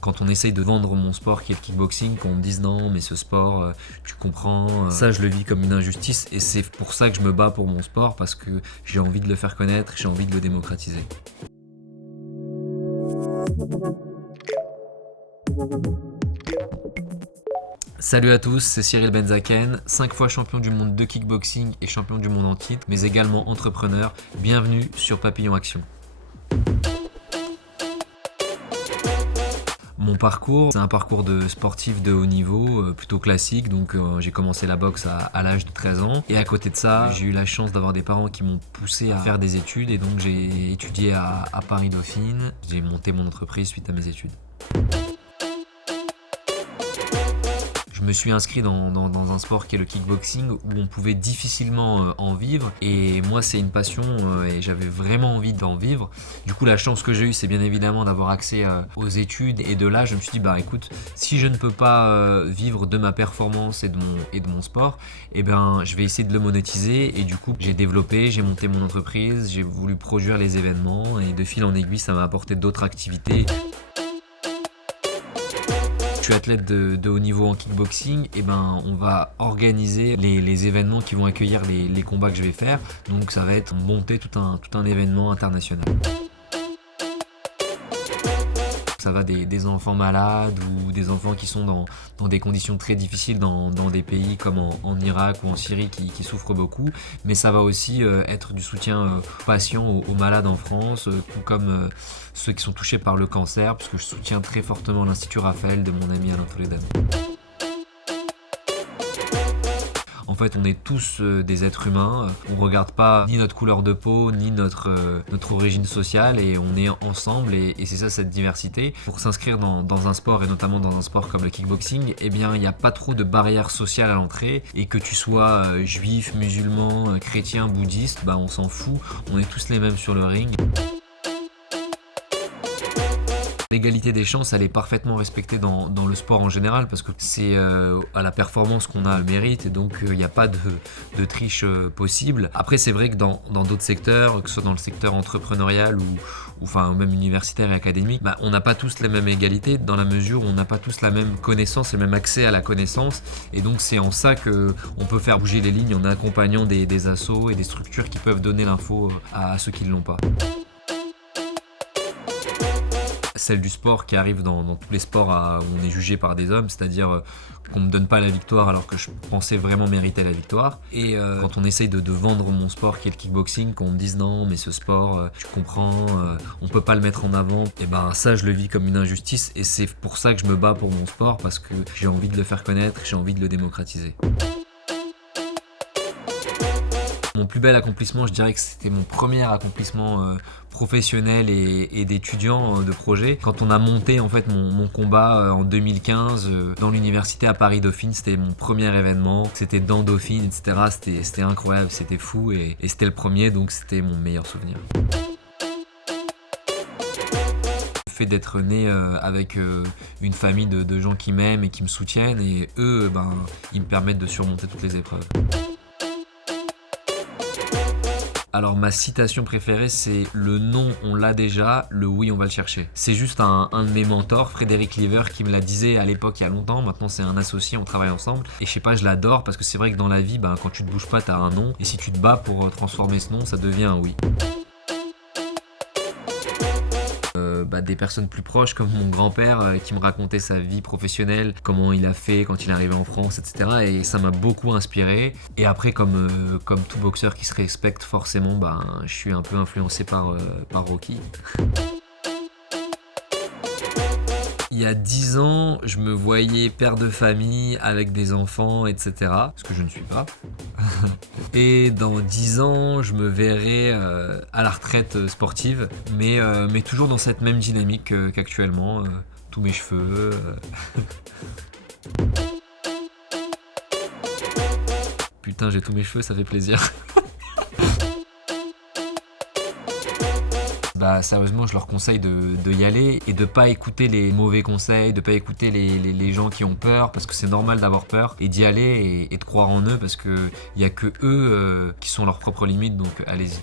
Quand on essaye de vendre mon sport qui est le kickboxing, qu'on me dise non mais ce sport, tu comprends, ça je le vis comme une injustice et c'est pour ça que je me bats pour mon sport parce que j'ai envie de le faire connaître, j'ai envie de le démocratiser. Salut à tous, c'est Cyril Benzaken, 5 fois champion du monde de kickboxing et champion du monde en titre, mais également entrepreneur. Bienvenue sur Papillon Action. Mon parcours, c'est un parcours de sportif de haut niveau, plutôt classique, donc j'ai commencé la boxe à l'âge de 13 ans. Et à côté de ça, j'ai eu la chance d'avoir des parents qui m'ont poussé à faire des études et donc j'ai étudié à Paris-Dauphine. J'ai monté mon entreprise suite à mes études. Je me suis inscrit dans un sport qui est le kickboxing où on pouvait difficilement en vivre et moi c'est une passion et j'avais vraiment envie d'en vivre. Du coup la chance que j'ai eue c'est bien évidemment d'avoir accès aux études et de là je me suis dit bah écoute si je ne peux pas vivre de ma performance et de mon sport et ben je vais essayer de le monétiser et du coup j'ai développé, j'ai monté mon entreprise, j'ai voulu produire les événements et de fil en aiguille ça m'a apporté d'autres activités. Je suis athlète de haut niveau en kickboxing, et ben on va organiser les événements qui vont accueillir les combats que je vais faire. Donc ça va être monter tout un événement international. Ça va des enfants malades ou des enfants qui sont dans des conditions très difficiles dans des pays comme en Irak ou en Syrie qui souffrent beaucoup. Mais ça va aussi être du soutien aux patients, aux malades en France, tout comme ceux qui sont touchés par le cancer, puisque je soutiens très fortement l'Institut Raphaël de mon ami Alain Toledano. En fait, on est tous des êtres humains, on ne regarde pas ni notre couleur de peau, ni notre origine sociale et on est ensemble et c'est ça cette diversité. Pour s'inscrire dans un sport et notamment dans un sport comme le kickboxing, eh bien il n'y a pas trop de barrières sociales à l'entrée et que tu sois juif, musulman, chrétien, bouddhiste, bah on s'en fout, on est tous les mêmes sur le ring. L'égalité des chances, elle est parfaitement respectée dans le sport en général parce que c'est à la performance qu'on a le mérite et donc il n'y a pas de triche possible. Après, c'est vrai que dans d'autres secteurs, que ce soit dans le secteur entrepreneurial ou enfin même universitaire et académique, bah, on n'a pas tous la même égalité dans la mesure où on n'a pas tous la même connaissance et le même accès à la connaissance et donc c'est en ça qu'on peut faire bouger les lignes en accompagnant des assos et des structures qui peuvent donner l'info à ceux qui ne l'ont pas. Celle du sport qui arrive dans tous les sports où on est jugé par des hommes, c'est-à-dire qu'on ne me donne pas la victoire alors que je pensais vraiment mériter la victoire. Et quand on essaye de vendre mon sport qui est le kickboxing, qu'on me dise non mais ce sport, tu comprends, on peut pas le mettre en avant, et ben ça je le vis comme une injustice et c'est pour ça que je me bats pour mon sport parce que j'ai envie de le faire connaître, j'ai envie de le démocratiser. Mon plus bel accomplissement, je dirais que c'était mon premier accomplissement professionnel et d'étudiant de projet. Quand on a monté en fait mon combat en 2015 dans l'université à Paris-Dauphine, c'était mon premier événement. C'était dans Dauphine, etc. C'était incroyable, c'était fou et c'était le premier, donc c'était mon meilleur souvenir. Le fait d'être né avec une famille de gens qui m'aiment et qui me soutiennent et eux, ils me permettent de surmonter toutes les épreuves. Alors ma citation préférée c'est « Le non on l'a déjà, le oui on va le chercher ». C'est juste un de mes mentors, Frédéric Lever, qui me la disait à l'époque il y a longtemps. Maintenant c'est un associé, on travaille ensemble. Et je sais pas, je l'adore parce que c'est vrai que dans la vie, quand tu te bouges pas t'as un non. Et si tu te bats pour transformer ce non, ça devient un oui. Des personnes plus proches comme mon grand-père qui me racontait sa vie professionnelle, comment il a fait quand il est arrivé en France, etc. Et ça m'a beaucoup inspiré. Et après, comme tout boxeur qui se respecte forcément, je suis un peu influencé par Rocky. Il y a 10 ans, je me voyais père de famille avec des enfants, etc. Ce que je ne suis pas. Et dans 10 ans, je me verrai à la retraite sportive, mais toujours dans cette même dynamique qu'actuellement. Tous mes cheveux. Putain, j'ai tous mes cheveux, ça fait plaisir. Sérieusement, je leur conseille de y aller et de pas écouter les mauvais conseils, de pas écouter les gens qui ont peur, parce que c'est normal d'avoir peur, et d'y aller et de croire en eux, parce qu'il n'y a que eux qui sont leurs propres limites, donc allez-y.